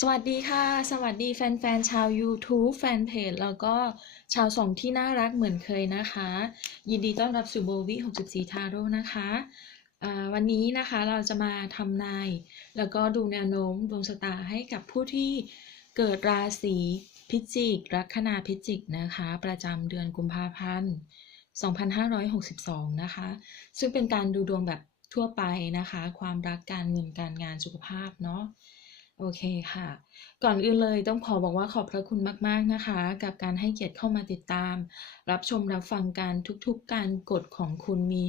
สวัสดีค่ะ สวัสดีแฟนๆ ชาว YouTube แฟนเพจแล้วก็ชาวสองที่น่ารักเหมือนเคยนะคะ ยินดีต้อนรับสู่โบวิ64 ทาโร่นะคะวันนี้นะคะเราจะมาทำนาย แล้วก็ดูแนวโน้มดวงชะตาให้กับผู้ที่เกิดราศีพิจิก ลัคนาพิจิกนะคะ ประจำเดือนกุมภาพันธ์ 2562 นะคะ ซึ่งเป็นการดูดวงแบบทั่วไปนะคะ ความรักการเงินการงานสุขภาพเนาะ โอเคค่ะ ก่อนอื่นเลยต้องขอบอกว่าขอบพระคุณมาก ๆ นะคะ กับการให้เกียรติเข้ามาติดตาม รับชมรับฟังการทุกๆ การกดของคุณมี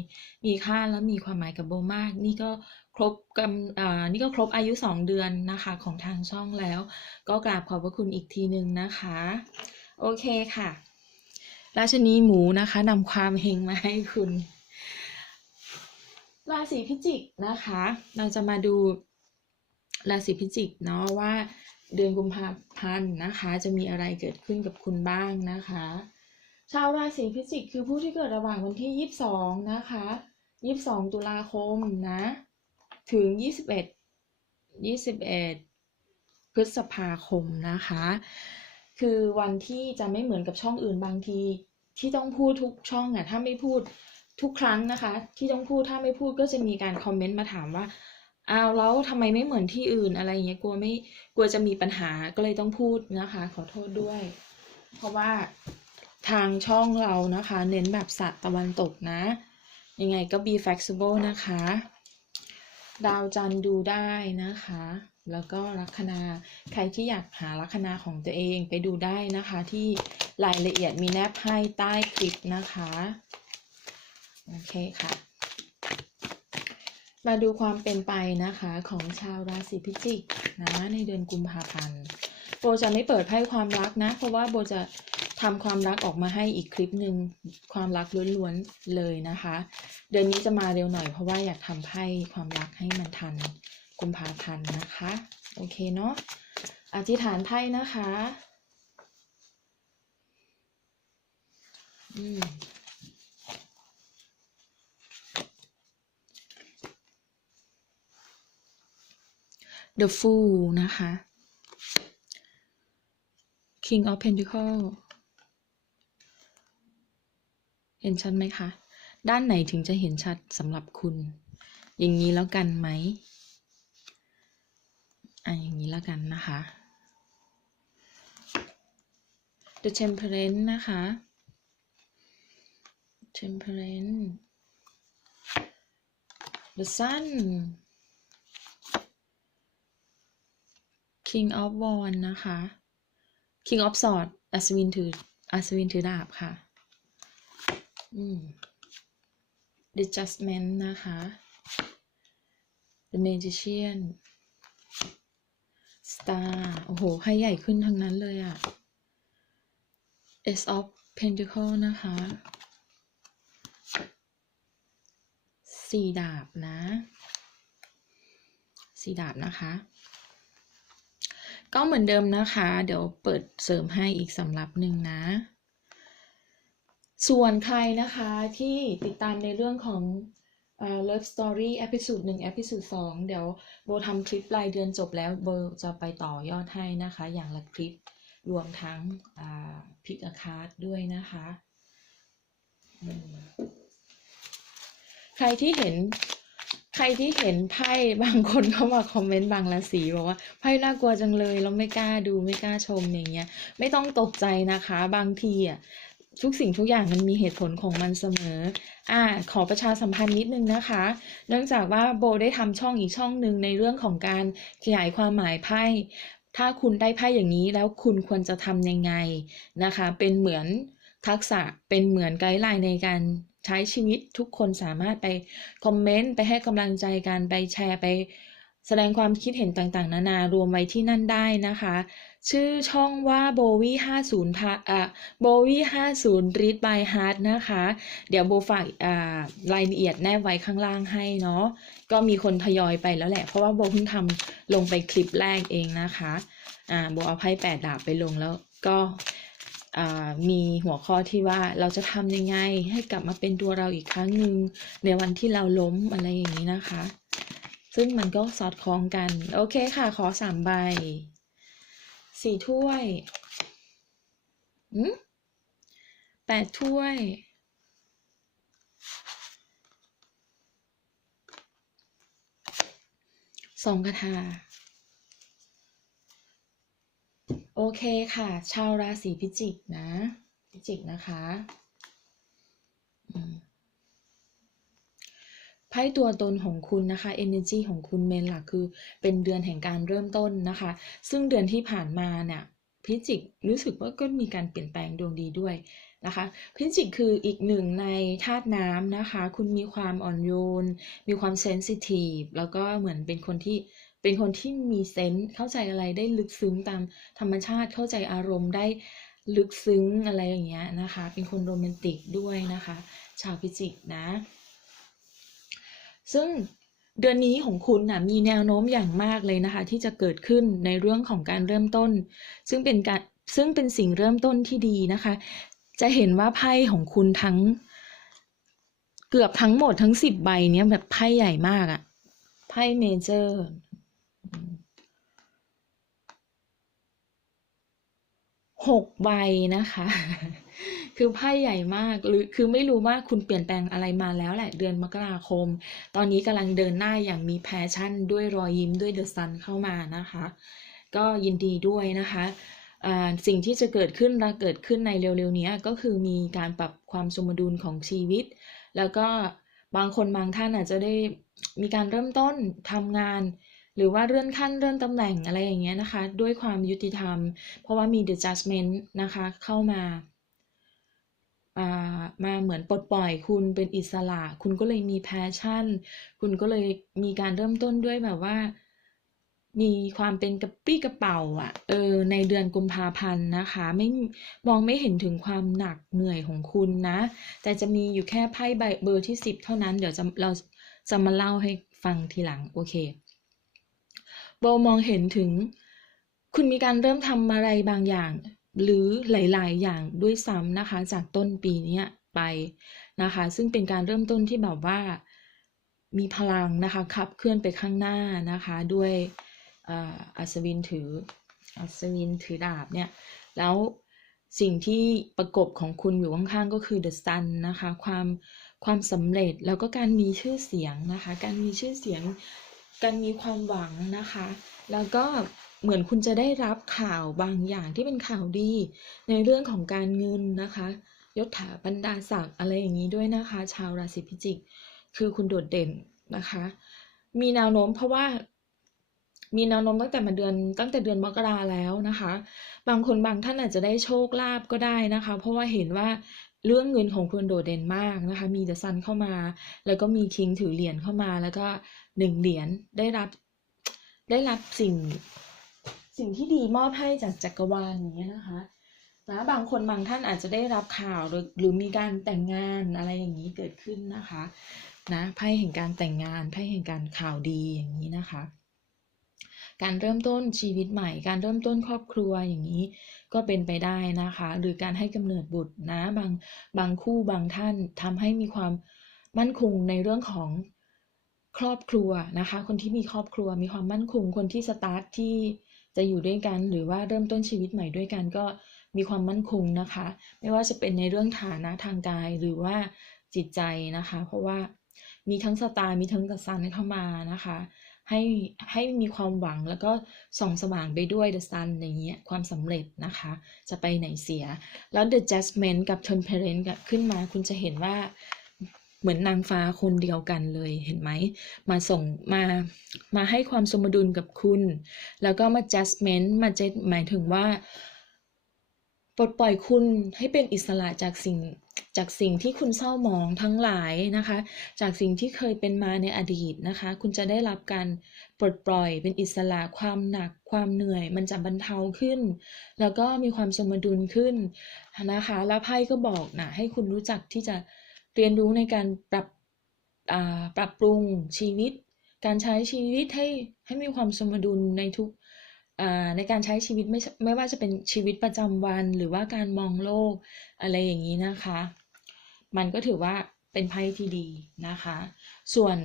มีค่าและมีความหมายกับโบมาก นี่ก็ครบกำอ่านี่ก็ครบอายุ 2 เดือนนะคะของทางช่องแล้ว ก็กราบขอบพระคุณอีกทีหนึ่งนะคะ โอเคค่ะ ราชนีหมูนะคะนำความเฮงมาให้คุณ ราศีพิจิกนะคะ เราจะมาดู ราศีพิจิกเนาะว่าเดือนกุมภาพันธ์นะคะ จะมีอะไรเกิดขึ้นกับคุณบ้างนะคะ ชาวราศีพิจิกคือผู้ที่เกิดระหว่างวันที่ 22 นะคะ 22 ตุลาคมนะ ถึง 21 21 พฤษภาคมนะคะ คือวันที่จะไม่เหมือนกับช่องอื่นบางที ที่ต้องพูดทุกช่องอะถ้าไม่พูดทุกครั้งนะคะ ที่ต้องพูดถ้าไม่พูดก็จะมีการคอมเมนต์มาถามว่า อ้าวแล้วทำไมไม่เหมือนที่อื่นอะไรเงี้ยกลัวไม่กลัวจะมีปัญหาก็เลยต้องพูดนะคะ ขอโทษด้วย เพราะว่าทางช่องเรานะคะ เน้นแบบสัตว์ตะวันตกนะ ยังไงก็ be flexible นะคะ ดาวจันดูได้นะคะ แล้วก็ลัคนาใครที่อยากหาลัคนาของตัวเองไปดูได้นะคะ ที่รายละเอียดมีแนบให้ใต้คลิปนะคะ โอเคค่ะ มาดูความเป็นไปนะคะของชาวราศีพิจิกนะในเดือนกุมภาพันธ์โบจะไม่เปิดไพ่ความรักนะ เพราะว่าโบจะทำความรักออกมาให้อีกคลิปหนึ่งความรักล้วนๆเลยนะคะ เดือนนี้จะมาเร็วหน่อยเพราะว่าอยากทำไพ่ความรักให้มันทันกุมภาพันธ์นะคะ โอเคเนาะอธิษฐานไพ่นะคะ อืม The Fool นะคะ King of Pentacle เห็นชัดไหมคะ ด้านไหนถึงจะเห็นชัดสำหรับคุณ อย่างนี้แล้วกันไหมอะอย่างนี้แล้วกันนะคะ The Temperance นะคะ Temperance The Sun King of Wands นะคะ King of Swords อัศวินถืออัศวินถือดาบค่ะ อืม The Judgment นะคะ The Magician Star โอ้โหไพ่ใหญ่ขึ้นทั้งนั้นเลยอะ Ace of Pentacle นะคะ สี่ดาบนะ สี่ดาบนะคะ ก็เหมือนเดิมนะคะ เดี๋ยวเปิดเสริมให้อีกสำหรับหนึ่งนะ ส่วนใครนะคะที่ติดตามในเรื่องของเอ่อ Love Story เอพิ o d ดหนึ่งเอพิ o d ดสองเดี๋ยวโบทำคลิปรายเดือนจบแล้วโบจะไปต่อยอดให้นะคะ อย่างละคลิปรวมทั้งพิกอาคาร์ดด้วยนะคะ ใครที่เห็น ใครที่เห็นไพ่บางคนเขามาคอมเมนต์บางราศีบอกว่าไพ่น่ากลัวจังเลยแล้วไม่กล้าดูไม่กล้าชมอย่างเงี้ย ไม่ต้องตกใจนะคะ บางทีอะทุกสิ่งทุกอย่างมันมีเหตุผลของมันเสมอ อ่า ขอประชาสัมพันธ์นิดนึงนะคะ เนื่องจากว่าโบได้ทำช่องอีกช่องหนึ่งในเรื่องของการขยายความหมายไพ่ ถ้าคุณได้ไพ่อย่างนี้แล้วคุณควรจะทำยังไงนะคะ เป็นเหมือนทักษะ เป็นเหมือนไกด์ไลน์ในการ ใช้ชีวิตทุกคนสามารถไปคอมเมนต์ไปให้กำลังใจกันไปแชร์ไปแสดงความคิดเห็นต่างๆ นานารวมไว้ที่นั่นได้นะคะ ชื่อช่องว่า b o w i 50พาอะ b o w i 50 read by heart นะคะ เดี๋ยวโบฝากอ่ารายละเอียดแนบไว้ข้างล่างให้เนาะก็มีคนทยอยไปแล้วแหละ เพราะว่าโบเพิ่งทำลงไปคลิปแรกเองนะคะอ่าโบเอาไพ่แปดดาบไปลงแล้วก็ มีหัวข้อที่ว่าเราจะทำยังไงให้กลับมาเป็นตัวเราอีกครั้งหนึ่งในวันที่เราล้มอะไรอย่างนี้นะคะ ซึ่งมันก็สอดคล้องกัน โอเคค่ะ ขอสามใบสี่ถ้วยอแปดถ้วยสองคาถา โอเคค่ะ ชาวราศีพิจิกนะ พิจิกนะคะไพ่ตัวตนของคุณนะคะ energy ของคุณเมนหลักคือเป็นเดือนแห่งการเริ่มต้นนะคะ ซึ่งเดือนที่ผ่านมาเนี่ยพิจิกรู้สึกว่าก็มีการเปลี่ยนแปลงดวงดีด้วยนะคะพิจิกคืออีกหนึ่งในธาตุน้ำนะคะ คุณมีความอ่อนโยน มีความเซนซิทีฟแล้วก็เหมือนเป็นคนที่ เป็นคนที่มีเซนส์เข้าใจอะไรได้ลึกซึ้งตามธรรมชาติเข้าใจอารมณ์ได้ลึกซึ้งอะไรอย่างเงี้ยนะคะ เป็นคนโรแมนติกด้วยนะคะ ชาวพิจิกนะ ซึ่งเดือนนี้ของคุณนะมีแนวโน้มอย่างมากเลยนะคะ ที่จะเกิดขึ้นในเรื่องของการเริ่มต้น ซึ่งเป็นการซึ่งเป็นสิ่งเริ่มต้นที่ดีนะคะ จะเห็นว่าไพ่ของคุณทั้ง เกือบทั้งหมดทั้งสิบใบเนี้ยแบบไพ่ใหญ่มากอะไพ่เมเจอร์ หกใบนะคะ คือไพ่ใหญ่มากหรือคือไม่รู้ว่าคุณเปลี่ยนแปลงอะไรมาแล้วแหละเดือนมกราคม ตอนนี้กำลังเดินหน้าอย่างมีแพชชั่น ด้วยรอยยิ้มด้วยเดอะซันเข้ามานะคะ ก็ยินดีด้วยนะคะสิ่งที่จะเกิดขึ้นและเกิดขึ้นในเร็วๆนี้ก็คือมีการปรับความสมดุลของชีวิต แล้วก็บางคนบางท่านอาจจะได้มีการเริ่มต้นทำงาน หรือว่าเลื่อนขั้นเลื่อนตำแหน่งอะไรอย่างเงี้ยนะคะ ด้วยความยุติธรรม เพราะว่ามี the judgment นะคะเข้ามาอ่ามาเหมือนปลดปล่อยคุณเป็นอิสระ คุณก็เลยมีแพชชั่น คุณก็เลยมีการเริ่มต้นด้วยแบบว่า มีความเป็นกระปี้กระเป๋าอะเออในเดือนกุมภาพันธ์นะคะ ไม่มองไม่เห็นถึงความหนักเหนื่อยของคุณนะ แต่จะมีอยู่แค่ไพ่ใบเบอร์ที่สิบเท่านั้น เดี๋ยวจะเราจะมาเล่าให้ฟังทีหลังโอเค โบมองเห็นถึง คุณมีการเริ่มทำอะไรบางอย่าง หรือหลาย ๆ อย่างด้วยซ้ำนะคะ จากต้นปีนี้ไปนะคะ ซึ่งเป็นการเริ่มต้นที่แบบว่ามีพลังนะคะขับเคลื่อนไปข้างหน้านะคะ ด้วยอัศวินถืออัศวินถือดาบเนี่ย แล้วสิ่งที่ประกบของคุณอยู่ข้างๆก็คือ The Sun นะคะ ความความสำเร็จแล้วก็การมีชื่อเสียงนะคะ การมีชื่อเสียง การมีความหวังนะคะ แล้วก็เหมือนคุณจะได้รับข่าวบางอย่างที่เป็นข่าวดี ในเรื่องของการเงินนะคะยศถาบรรดาศักดิ์อะไรอย่างนี้ด้วยนะคะ ชาวราศีพิจิก คือคุณโดดเด่นนะคะ มีแนวโน้มเพราะว่ามีแนวโน้มตั้งแต่มาเดือนตั้งแต่เดือนมกราแล้วนะคะ บางคนบางท่านอาจจะได้โชคลาภก็ได้นะคะ เพราะว่าเห็นว่า เรื่องเงินของคุณโดดเด่นมากนะคะ มีเดอะซันเข้ามา แล้วก็มีคิงถือเหรียญเข้ามา แล้วก็หนึ่งเหรียญได้รับได้รับสิ่งสิ่งที่ดีมอบให้จากจักรวาลอย่างเงี้นะคะนะบางคนบางท่านอาจจะได้รับข่าวหรือหรือมีการแต่งงานอะไรอย่างนี้เกิดขึ้นนะคะนะไพ่แห่งการแต่งงานไพ่แห่งการข่าวดีอย่างนี้นะคะ การเริ่มต้นชีวิตใหม่ การเริ่มต้นครอบครัวอย่างนี้ก็เป็นไปได้นะคะ หรือการให้กำเนิดบุตรนะบางบางคู่บางท่านทำให้มีความมั่นคงในเรื่องของครอบครัวนะคะ คนที่มีครอบครัวมีความมั่นคง คนที่สตาร์ทที่จะอยู่ด้วยกัน หรือว่าเริ่มต้นชีวิตใหม่ด้วยกันก็มีความมั่นคงนะคะ ไม่ว่าจะเป็นในเรื่องฐานะทางกายหรือว่าจิตใจนะคะ เพราะว่ามีทั้งสตาร์มีทั้งตัซันเข้ามานะคะ ให้ให้มีความหวังแล้วก็ส่องสว่างไปด้วย The Sun อย่างเงี้ยความสำเร็จนะคะ จะไปไหนเสีย แล้ว The Judgment กับ the parent กับขึ้นมาคุณจะเห็นว่าเหมือนนางฟ้าคนเดียวกันเลยเห็นไหม มาส่งมามาให้ความสมดุลกับคุณ แล้วก็มา Judgment มาเจหมายถึงว่า ปลดปล่อยคุณให้เป็นอิสระจากสิ่งจากสิ่งที่คุณเศร้าหมองทั้งหลายนะคะ จากสิ่งที่เคยเป็นมาในอดีตนะคะ คุณจะได้รับการปลดปล่อยเป็นอิสระความหนักความเหนื่อย มันจะบรรเทาขึ้น แล้วก็มีความสมดุลขึ้นนะคะ แล้วไพ่ก็บอกนะให้คุณรู้จักที่จะเรียนรู้ในการปรับปรับปรุงชีวิต การใช้ชีวิตให้ให้มีความสมดุลในทุก ในการใช้ชีวิตไม่ไม่ว่าจะเป็นชีวิตประจำวันหรือว่าการมองโลกอะไรอย่างนี้นะคะ มันก็ถือว่าเป็นไพ่ที่ดีนะคะ ส่วน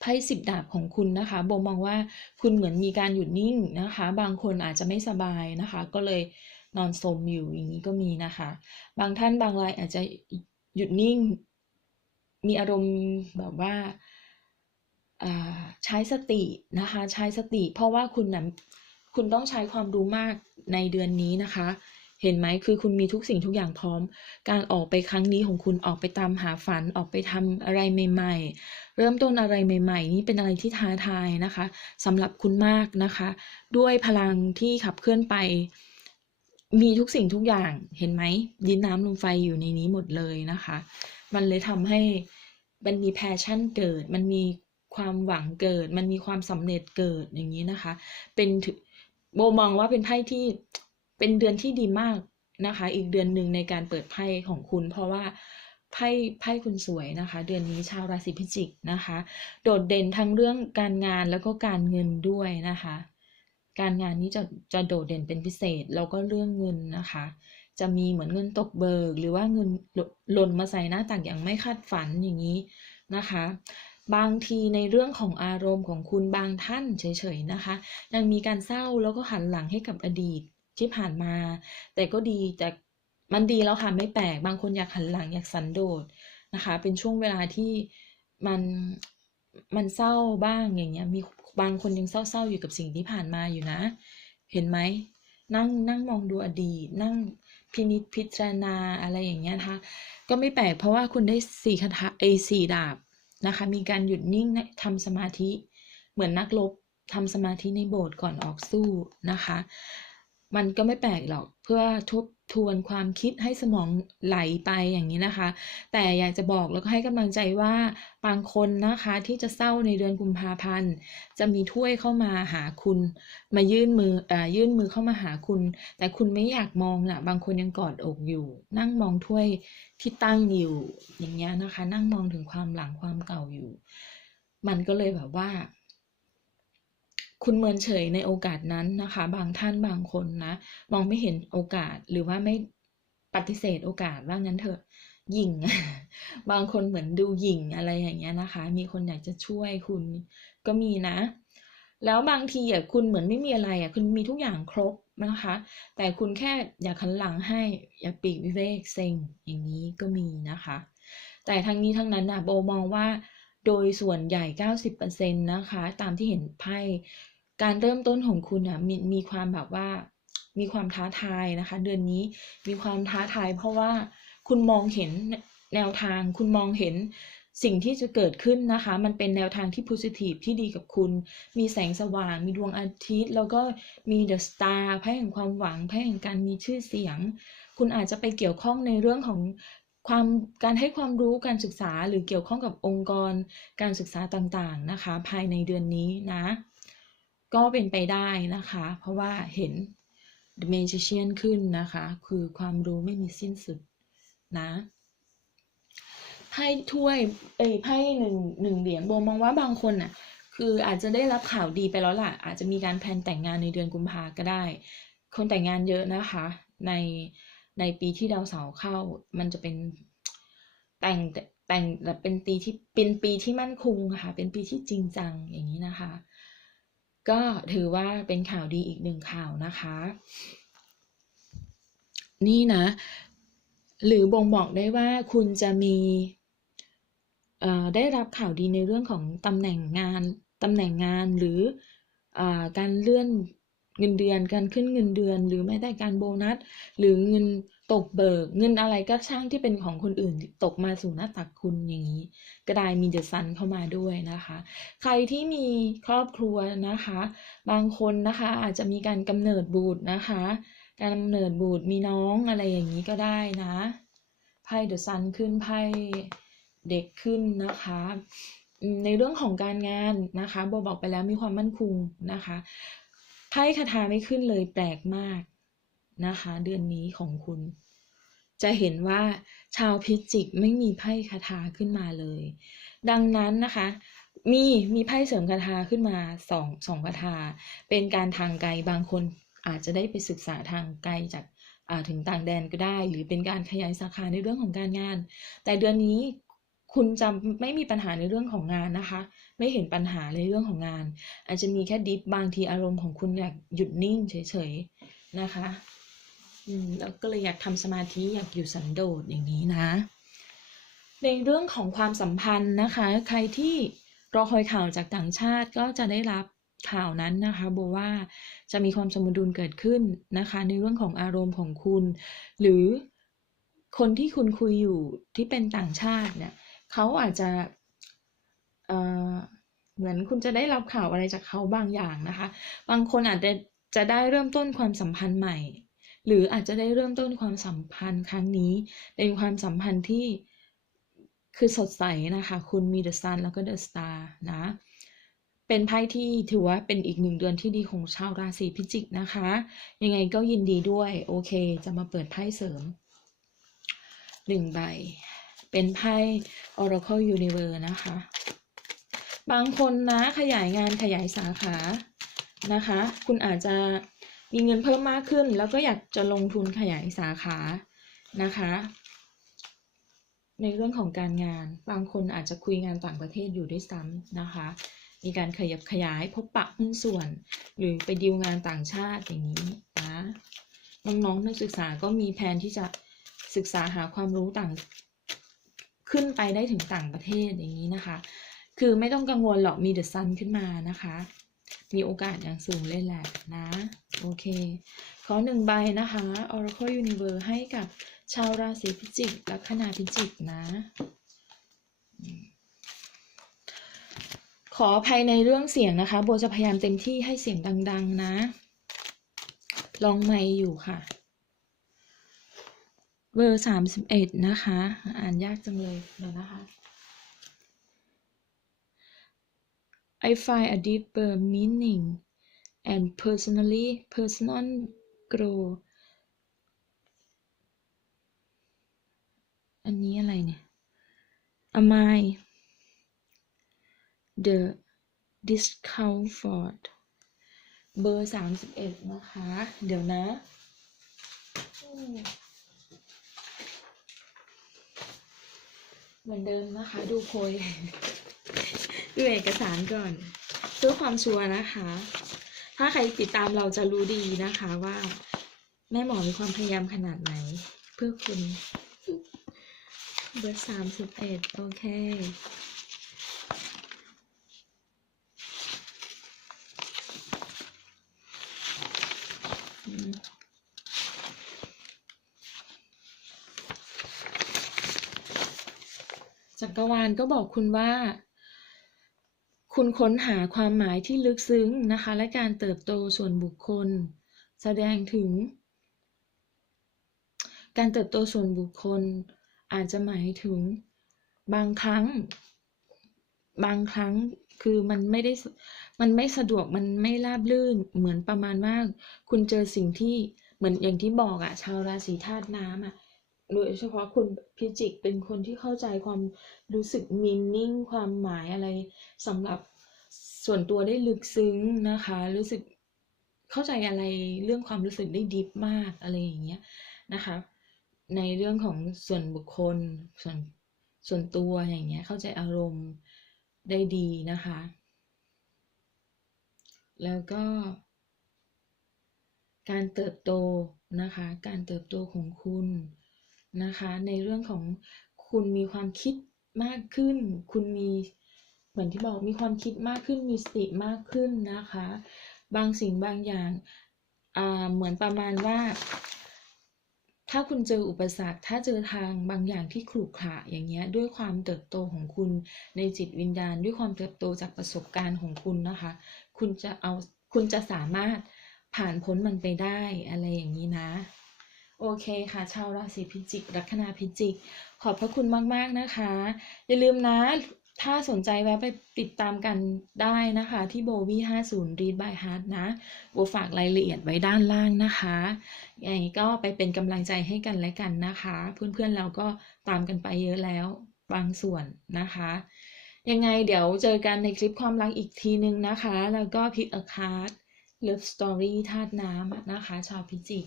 ไพ่พ่สิบดาบของคุณนะคะโบมองว่าคุณเหมือนมีการหยุดนิ่งนะคะ บางคนอาจจะไม่สบายนะคะ ก็เลยนอนสมอยู่อย่างนี้ก็มีนะคะ บางท่านบางรายอาจจะหยุดนิ่ง มีอารมณ์แบบว่า ใช้สตินะคะใช้สติ เพราะว่าคุณนะคุณต้องใช้ความรู้มากในเดือนนี้นะคะ เห็นไหมคือคุณมีทุกสิ่งทุกอย่างพร้อม การออกไปครั้งนี้ของคุณออกไปตามหาฝันออกไปทำอะไรใหม่ ๆ เริ่มต้นอะไรใหม่ ๆ นี่เป็นอะไรที่ท้าทายนะคะสำหรับคุณมากนะคะ ด้วยพลังที่ขับเคลื่อนไปมีทุกสิ่งทุกอย่างเห็นไหมดินน้ำลมไฟอยู่ในนี้หมดเลยนะคะ มันเลยทำให้มันมีแพชชั่นเกิด มันมี ความหวังเกิด มันมีความสำเร็จเกิดอย่างนี้นะคะ เป็นโบมองว่าเป็นไพ่ที่เป็นเดือนที่ดีมากนะคะ อีกเดือนหนึ่งในการเปิดไพ่ของคุณ เพราะว่าไพ่ไพ่คุณสวยนะคะ เดือนนี้ชาวราศีพิจิกนะคะ โดดเด่นทั้งเรื่องการงานแล้วก็การเงินด้วยนะคะ การงานนี้จะจะโดดเด่นเป็นพิเศษแล้วก็เรื่องเงินนะคะ จะมีเหมือนเงินตกเบิก หรือว่าเงินหล่นมาใส่หน้าต่างอย่างไม่คาดฝันอย่างนี้นะคะ บางทีในเรื่องของอารมณ์ของคุณบางท่านเฉยๆนะคะ ยังมีการเศร้าแล้วก็หันหลังให้กับอดีตที่ผ่านมา แต่ก็ดีแต่มันดีแล้วค่ะไม่แปลก บางคนอยากหันหลังอยากสันโดษนะคะ เป็นช่วงเวลาที่มันมันเศร้าบ้างอย่างเงี้ย มีบางคนยังเศร้าๆอยู่กับสิ่งที่ผ่านมาอยู่นะ เห็นไหมนั่งนั่งมองดูอดีต นั่งพินิจพิจารณาอะไรอย่างเงี้ยนะคะ ก็ไม่แปลกเพราะว่าคุณได้สี่คาถาเอสี่ดาบ นะคะ มีการหยุดนิ่งทำสมาธิ เหมือนนักรบทำสมาธิในโบสถ์ก่อนออกสู้นะคะ มันก็ไม่แปลกหรอกเพื่อทบทวนความคิดให้สมองไหลไปอย่างนี้นะคะ แต่อยากจะบอกแล้วก็ให้กำลังใจว่าบางคนนะคะที่จะเศร้าในเดือนกุมภาพันธ์ จะมีถ้วยเข้ามาหาคุณ มายื่นมืออ่ายื่นมือเข้ามาหาคุณ แต่คุณไม่อยากมองนะบางคนยังกอดอกอยู่ นั่งมองถ้วยที่ตั้งอยู่อย่างเงี้ยนะคะ นั่งมองถึงความหลังความเก่าอยู่ มันก็เลยแบบว่า คุณเมินเฉยในโอกาสนั้นนะคะ บางท่านบางคนนะ มองไม่เห็นโอกาสหรือว่าไม่ปฏิเสธโอกาสว่างั้นเถอะหยิ่ง บางคนเหมือนดูหยิ่งอะไรอย่างเงี้ยนะคะ มีคนอยากจะช่วยคุณก็มีนะ แล้วบางทีอะคุณเหมือนไม่มีอะไรอะคุณมีทุกอย่างครบนะคะ แต่คุณแค่อยากขันหลังให้อยากปีกวิเวกเซ็งอย่างนี้ก็มีนะคะ แต่ทั้งนี้ทั้งนั้นนะโบมองว่าโดยส่วนใหญ่ 90%นะคะ ตามที่เห็นไพ่ การเริ่มต้นของคุณนะมีมีความแบบว่า มีความท้าทายนะคะ เดือนนี้มีความท้าทาย เพราะว่าคุณมองเห็นแนวทาง คุณมองเห็นสิ่งที่จะเกิดขึ้นนะคะ มันเป็นแนวทางที่ positive ที่ดีกับคุณ มีแสงสว่าง มีดวงอาทิตย์ แล้วก็มี the star ไพ่แห่งความหวังไพ่แห่งการมีชื่อเสียง คุณอาจจะไปเกี่ยวข้องในเรื่องของความการให้ความรู้การศึกษาหรือเกี่ยวข้องกับองค์กรการศึกษาต่างๆนะคะ ภายในเดือนนี้นะ ก็เป็นไปได้นะคะ เพราะว่าเห็น The Magician ขึ้นนะคะ คือความรู้ไม่มีสิ้นสุดนะไพ่ถ้วยเอ้ไพ่หนึ่งหนึ่งเหรียญโบมองว่าบางคนน่ะ คืออาจจะได้รับข่าวดีไปแล้วล่ะ อาจจะมีการแพลนแต่งงานในเดือนกุมภาก็ได้ คนแต่งงานเยอะนะคะ ในในปีที่ดาวเสาร์เข้า มันจะเป็นแต่งแต่งแบบเป็นปีที่เป็นปีที่มั่นคงค่ะ เป็นปีที่จริงจังอย่างนี้นะคะ ก็ถือว่าเป็นข่าวดีอีกหนึ่งข่าวนะคะ นี่นะ หรือบ่งบอกได้ว่าคุณจะมีได้รับข่าวดีในเรื่องของตำแหน่งงานตำแหน่งงานหรืออการเลื่อนเงินเดือนการขึ้นเงินเดือน หรือแม้แต่การโบนัส หรือเงิน ตกเบิกเงินอะไรก็ช่างที่เป็นของคนอื่นตกมาสู่หน้าตักคุณอย่างนี้ ก็ได้มีเดซันเข้ามาด้วยนะคะ ใครที่มีครอบครัวนะคะ บางคนนะคะอาจจะมีการกำเนิดบุตรนะคะ การกำเนิดบุตรมีน้องอะไรอย่างนี้ก็ได้นะไพ่เดอะซันขึ้นไพ่เด็กขึ้นนะคะในเรื่องของการงานนะคะโบบอกไปแล้วมีความมั่นคงนะคะไพ่คาถาไม่ขึ้นเลยแปลกมาก นะคะ เดือนนี้ของคุณ จะเห็นว่าชาวพิจิกไม่มีไพ่คาถาขึ้นมาเลย ดังนั้นนะคะ มีมีไพ่เสริมคาถาขึ้นมาสองสองคาถาเป็นการทางไกลบางคนอาจจะได้ไปศึกษาทางไกลจากถึงต่างแดนก็ได้ หรือเป็นการขยายสาขาในเรื่องของการงาน แต่เดือนนี้คุณจะไม่มีปัญหาในเรื่องของงานนะคะ ไม่เห็นปัญหาในเรื่องของงาน อาจจะมีแค่ดิฟบางทีอารมณ์ของคุณอยากหยุดนิ่งเฉยๆนะคะ แล้วก็เลยอยากทำสมาธิอยากอยู่สันโดษอย่างนี้นะ ในเรื่องของความสัมพันธ์นะคะ ใครที่รอคอยข่าวจากต่างชาติก็จะได้รับข่าวนั้นนะคะโบว่าจะมีความสมดุลเกิดขึ้นนะคะ ในเรื่องของอารมณ์ของคุณ หรือคนที่คุณคุยอยู่ที่เป็นต่างชาติเนี่ยเขาอาจจะเเหมือนคุณจะได้รับข่าวอะไรจากเขาบางอย่างนะคะ บางคนอาจจะจะได้เริ่มต้นความสัมพันธ์ใหม่ หรืออาจจะได้เริ่มต้นความสัมพันธ์ครั้งนี้ เป็นความสัมพันธ์ที่คือสดใสนะคะ คุณมี The Sun แล้วก็ The Star นะ เป็นไพ่ที่ถือว่าเป็นอีกหนึ่งเดือนที่ดีของชาวราศีพิจิกนะคะ ยังไงก็ยินดีด้วย โอเค จะมาเปิดไพ่เสริมหนึ่งใบ เป็นไพ่ Oracle Universe นะคะ บางคนนะขยายงานขยายสาขานะคะ คุณอาจจะ มีเงินเพิ่มมากขึ้น แล้วก็อยากจะลงทุนขยายสาขานะคะ ในเรื่องของการงานบางคนอาจจะคุยงานต่างประเทศอยู่ด้วยซ้ำนะคะ มีการขยับขยายพบปะหุ้นส่วน หรือไปดีลงานต่างชาติอย่างนี้นะน้องๆนักศึกษาก็มีแผนที่จะศึกษาหาความรู้ต่างขึ้นไปได้ถึงต่างประเทศอย่างนี้นะคะ คือไม่ต้องกังวลหรอกมีเดอะซันขึ้นมานะคะ มีโอกาสอย่างสูงเลยแหละนะ โอเค ขอหนึ่งใบนะคะ Oracle Universe ให้กับชาวราศีพิจิกและคณาพิจิกนะ ขออภัยในเรื่องเสียงนะคะ โบจะพยายามเต็มที่ให้เสียงดัง ๆ นะ ลองไม่อยู่ค่ะ เบอร์สามสิบเอ็ดนะคะ อ่านยากจังเลยเดี๋ยวนะคะ I find a deeper meaning and personally personal growth อันนี้อะไรเนี่ย Am I the discomfort เบอร์สามสิบเอ็ดนะคะ เดี๋ยวนะเหมือนเดิมนะคะ ดูโพยดูเอกสารก่อนเพื่อความชัวร์นะคะ ถ้าใครติดตามเราจะรู้ดีนะคะว่า แม่หมอมีความพยายามขนาดไหน เพื่อคุณ เบอร์สามสิบเอ็ดโอเคจักรวาลก็บอกคุณว่า คุณค้นหาความหมายที่ลึกซึ้งนะคะ และการเติบโตส่วนบุคคล แสดงถึง การเติบโตส่วนบุคคล อาจจะหมายถึงบางครั้ง บางครั้งคือมันไม่ได้มันไม่สะดวกมันไม่ราบรื่นเหมือนประมาณว่าคุณเจอสิ่งที่เหมือนอย่างที่บอกอะชาวราศีธาตุน้ำอะ โดยเฉพาะคุณพิจิกเป็นคนที่เข้าใจความรู้สึกมีนิ่งความหมายอะไรสำหรับส่วนตัวได้ลึกซึ้งนะคะ รู้สึกเข้าใจอะไรเรื่องความรู้สึกได้ดีมากอะไรอย่างเงี้ยนะคะ ในเรื่องของส่วนบุคคลส่วนส่วนตัวอย่างเงี้ยเข้าใจอารมณ์ได้ดีนะคะ แล้วก็ การเติบโตนะคะ การเติบโตของคุณ นะคะ ในเรื่องของคุณมีความคิดมากขึ้น คุณมีเหมือนที่บอกมีความคิดมากขึ้นมีสติมากขึ้นนะคะ บางสิ่งบางอย่างอ่าเหมือนประมาณว่า ถ้าคุณเจออุปสรรค ถ้าเจอทางบางอย่างที่ขรุขระอย่างเงี้ยด้วยความเติบโตของคุณในจิตวิญญาณ ด้วยความเติบโตจากประสบการณ์ของคุณนะคะ คุณจะเอาคุณจะสามารถผ่านพ้นมันไปได้อะไรอย่างนี้นะ โอเคค่ะ ชาวราศีพิจิก ลัคนาพิจิก ขอบพระคุณมาก ๆ นะคะ อย่าลืมนะ ถ้าสนใจแวะไปติดตามกันได้นะคะ ที่โบวี่50 Read by Heart นะโบฝากรายละเอียดไว้ด้านล่างนะคะยังไงก็ไปเป็นกำลังใจให้กันและกันนะคะ เพื่อนๆเราก็ตามกันไปเยอะแล้วบางส่วนนะคะยังไงเดี๋ยวเจอกันในคลิปความรักอีกทีนึงนะคะ แล้วก็พิกอคาร์ด ลิฟสตอรี่ธาตุน้ำนะคะ ชาวพิจิก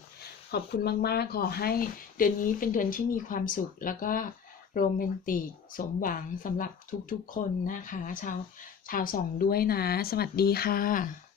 ขอบคุณมาก ๆ ขอให้เดือนนี้เป็นเดือนที่มีความสุข แล้วก็โรแมนติก สมหวังสำหรับทุก ๆ คนนะคะ ชาวชาวสองด้วยนะ สวัสดีค่ะ